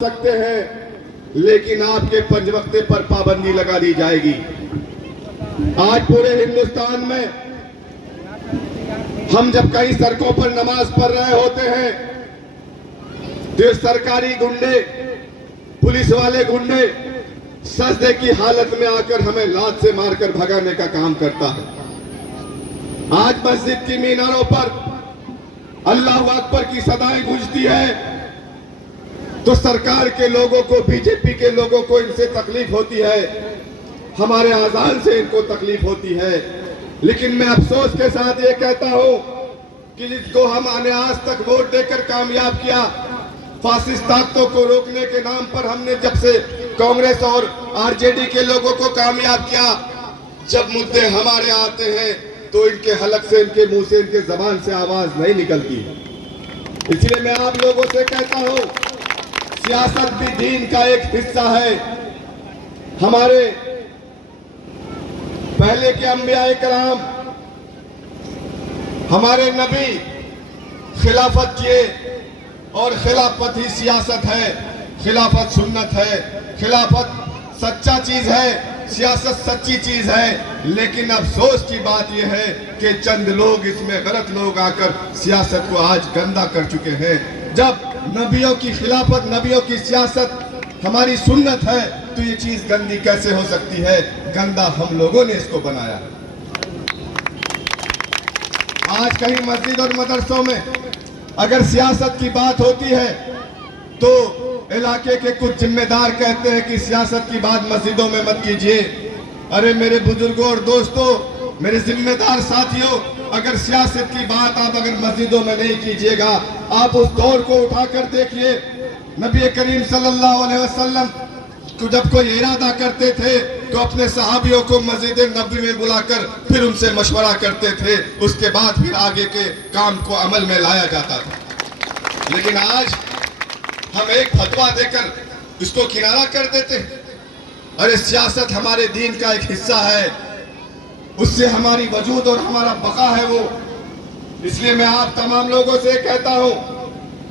सकते हैं, लेकिन आपके पंचवक्ते पर पाबंदी लगा दी जाएगी। आज पूरे हिंदुस्तान में हम जब कई सड़कों पर नमाज पढ़ रहे होते हैं तो सरकारी गुंडे, पुलिस वाले गुंडे सजदे की हालत में आकर हमें लात से मारकर भगाने का काम करता है। आज मस्जिद की मीनारों पर अल्लाह अकबर की सदाएं गूंजती है तो सरकार के लोगों को, बीजेपी के लोगों को इनसे तकलीफ होती है, हमारे आजान से इनको तकलीफ होती है। लेकिन मैं अफसोस के साथ ये कहता हूं कि जिसको हमने आज तक वोट देकर कामयाब किया, फासिस्ट ताकतों को रोकने के नाम पर हमने जब से कांग्रेस और आरजेडी के लोगों को कामयाब किया, जब मुद्दे हमारे आते हैं तो इनके हलक से, इनके मुंह से, इनके जबान से आवाज नहीं निकलती। इसलिए मैं आप लोगों से कहता हूं, सियासत भी दीन का एक हिस्सा है। हमारे पहले के अंबिया कराम, हमारे नबी खिलाफत किए और खिलाफत ही सियासत है, खिलाफत सुन्नत है, खिलाफत सच्चा चीज है, सियासत सच्ची चीज है। लेकिन अफसोस की बात यह है कि चंद लोग, इसमें गलत लोग आकर सियासत को आज गंदा कर चुके हैं। जब नबियों की खिलाफत, नबियों की सियासत हमारी सुन्नत है तो ये चीज गंदी कैसे हो सकती है? गंदा हम लोगों ने इसको बनाया। आज कहीं मस्जिद और मदरसों में अगर सियासत की बात होती है तो इलाके के कुछ जिम्मेदार कहते हैं कि सियासत की बात मस्जिदों में मत कीजिए। अरे मेरे बुजुर्गों और दोस्तों, मेरे जिम्मेदार साथियों, अगर सियासत की बात आप अगर मस्जिदों में नहीं कीजिएगा, आप उस दौर को उठाकर देखिए। नबी करीम सल्लल्लाहु अलैहि वसल्लम तो जब कोई इरादा करते थे तो अपने सहाबियों को मस्जिद नबी में बुलाकर फिर उनसे मशवरा करते थे, उसके बाद फिर आगे के काम को अमल में लाया जाता था। लेकिन आज हम एक फतवा देकर इसको किनारा कर देते हैं। अरे सियासत हमारे दीन का एक हिस्सा है, उससे हमारी वजूद और हमारा बका है वो। इसलिए मैं आप तमाम लोगों से कहता हूं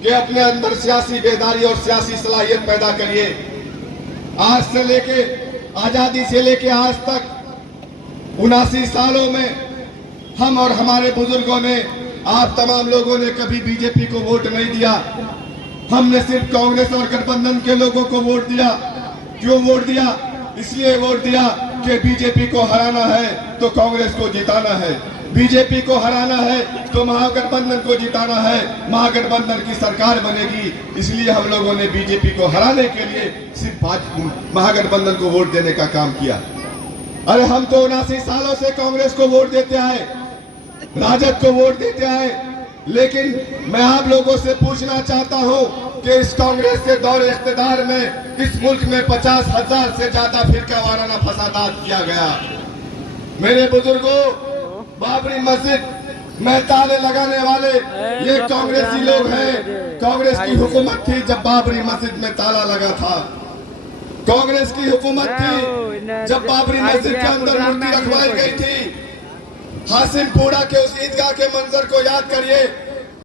कि अपने अंदर सियासी बेदारी और सियासी सलाहियत पैदा करिए। आज से लेके, आजादी से लेके आज तक 79 सालों में हम और हमारे बुजुर्गों ने, आप तमाम लोगों ने कभी बीजेपी को वोट नहीं दिया। हमने सिर्फ कांग्रेस और गठबंधन के लोगों को वोट दिया। क्यों वोट दिया? इसलिए वोट दिया कि बीजेपी को हराना है तो कांग्रेस को जिताना है, बीजेपी को हराना है तो महागठबंधन को जिताना है, महागठबंधन की सरकार बनेगी। इसलिए हम लोगों ने बीजेपी को हराने के लिए सिर्फ महागठबंधन को वोट देने का काम किया। अरे हम तो 79 सालों से कांग्रेस को वोट देते आए, राजद को वोट देते आए। लेकिन मैं आप लोगों से पूछना चाहता हूं कि इस कांग्रेस के दौर इख्तिदार में इस मुल्क में 50,000 से ज्यादा फिरका वाराना फसादात किया गया। मेरे बुजुर्गों, बाबरी मस्जिद में ताले लगाने वाले ये कांग्रेसी लोग हैं। कांग्रेस की हुकूमत थी जब बाबरी मस्जिद में ताला लगा था। कांग्रेस की हुकूमत थी जब बाबरी मस्जिद के अंदर मूर्ति रखवाई गई थी। हासिमपुरा के उस ईदगाह के मंजर को याद करिए।